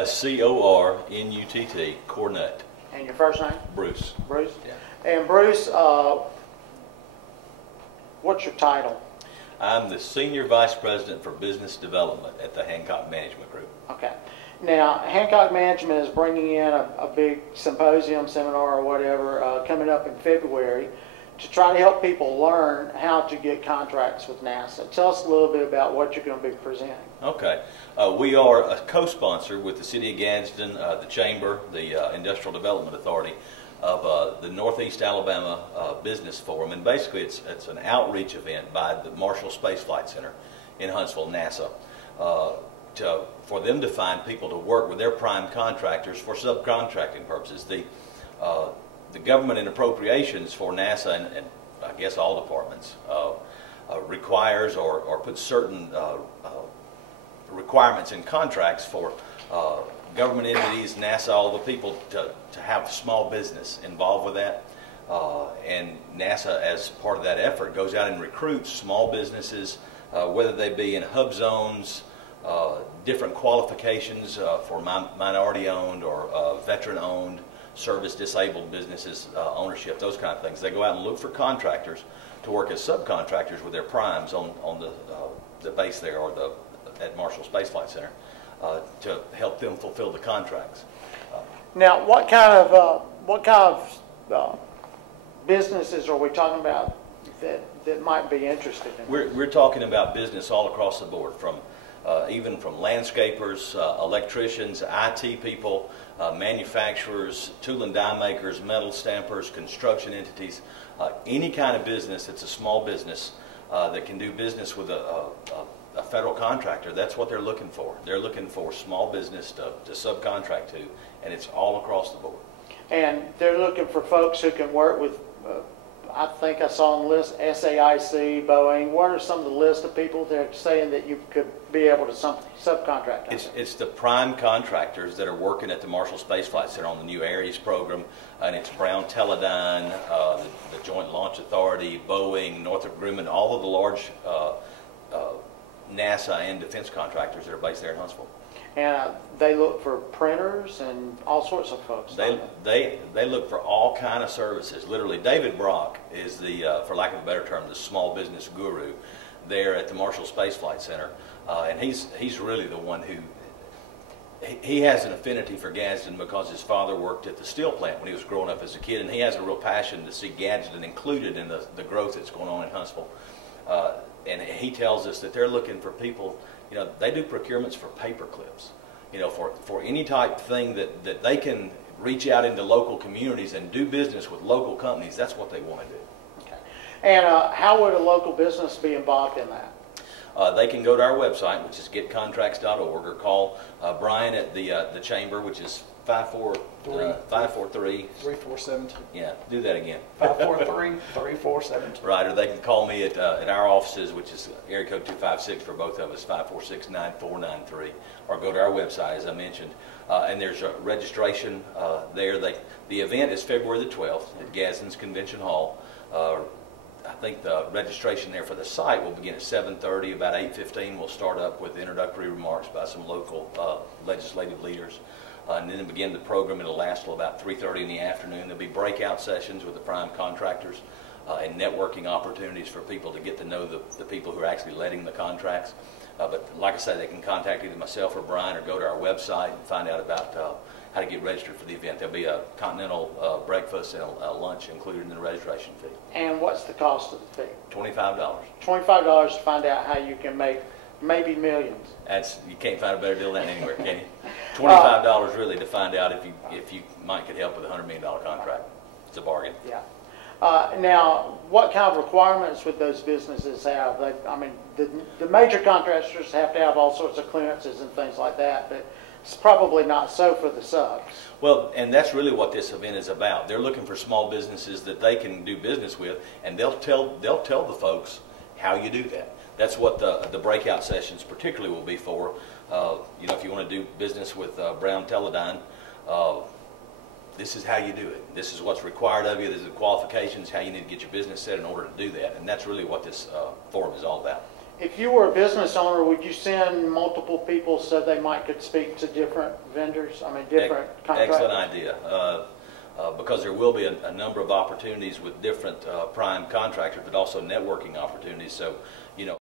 C-O-R-N-U-T-T, Cornutt. And your first name? Bruce. Bruce? Yeah. And Bruce, what's your title? I'm the Senior Vice President for Business Development at the Hancock Management Group. Okay. Now, Hancock Management is bringing in a big symposium, seminar, or whatever coming up in February to try to help people learn how to get contracts with NASA. Tell us a little bit about what you're going to be presenting. Okay. We are a co-sponsor with the City of Gadsden, the Chamber, the Industrial Development Authority of the Northeast Alabama Business Forum. And basically it's an outreach event by the Marshall Space Flight Center in Huntsville, NASA, for them to find people to work with their prime contractors for subcontracting purposes. The government and appropriations for NASA and I guess all departments requires or puts certain requirements in contracts for government entities, NASA, all the people to have small business involved with that. And NASA, as part of that effort, goes out and recruits small businesses, whether they be in hub zones, different qualifications for minority-owned or veteran-owned, service-disabled businesses, ownership, those kind of things. They go out and look for contractors to work as subcontractors with their primes on the base there or at Marshall Space Flight Center to help them fulfill the contracts. Now, what kind of businesses are we talking about that might be interested in? We're talking about business all across the board, from even from landscapers, electricians, IT people, manufacturers, tool and die makers, metal stampers, construction entities, any kind of business that's a small business that can do business with a federal contractor. That's what they're looking for. They're looking for small business to subcontract to, and it's all across the board. And they're looking for folks who can work with, I think I saw on the list, SAIC, Boeing. What are some of the list of people that are saying that you could be able to subcontract? It's the prime contractors that are working at the Marshall Space Flight Center on the new Ares program, and it's Brown Teledyne, the Joint Launch Authority, Boeing, Northrop Grumman, all of the large NASA and defense contractors that are based there in Huntsville. And they look for printers and all sorts of folks. They look for all kind of services. Literally, David Brock is the, for lack of a better term, the small business guru there at the Marshall Space Flight Center, and he's really the one who he has an affinity for Gadsden because his father worked at the steel plant when he was growing up as a kid, and he has a real passion to see Gadsden included in the growth that's going on in Huntsville. And he tells us that they're looking for people. You know, they do procurements for paper clips, you know, for any type thing that they can reach out into local communities and do business with local companies. That's what they want to do. Okay. And how would a local business be involved in that? They can go to our website, which is getcontracts.org, or call Brian at the Chamber, which is 543-3472. Yeah, do that again. 543-3472. Right, or they can call me at our offices, which is area code 256 for both of us, 546-9493, or go to our website, as I mentioned. And there's a registration there. The event is February the 12th at Gadsden Convention Hall. I think the registration there for the site will begin at 7:30. About 8:15 we'll start up with introductory remarks by some local legislative leaders. And then begin the program. It'll last till about 3:30 in the afternoon. There'll be breakout sessions with the prime contractors and networking opportunities for people to get to know the people who are actually letting the contracts. But like I say, they can contact either myself or Brian, or go to our website and find out about how to get registered for the event. There'll be a continental breakfast and a lunch included in the registration fee. And what's the cost of the fee? $25. $25 to find out how you can make maybe millions. You can't find a better deal than that anywhere, can you? $25 really to find out if you might get help with a $100 million contract. It's a bargain. Yeah. Now, what kind of requirements would those businesses have? I mean, the major contractors have to have all sorts of clearances and things like that, but it's probably not so for the subs. Well, and that's really what this event is about. They're looking for small businesses that they can do business with, and they'll tell the folks how you do that. That's what the breakout sessions particularly will be for. You know, if you want to do business with Brown Teledyne, this is how you do it. This is what's required of you. These are the qualifications, how you need to get your business set in order to do that. And that's really what this forum is all about. If you were a business owner, would you send multiple people so they might could speak to different vendors? I mean, different contractors? Excellent idea. Because there will be a number of opportunities with different prime contractors, but also networking opportunities. So, you know,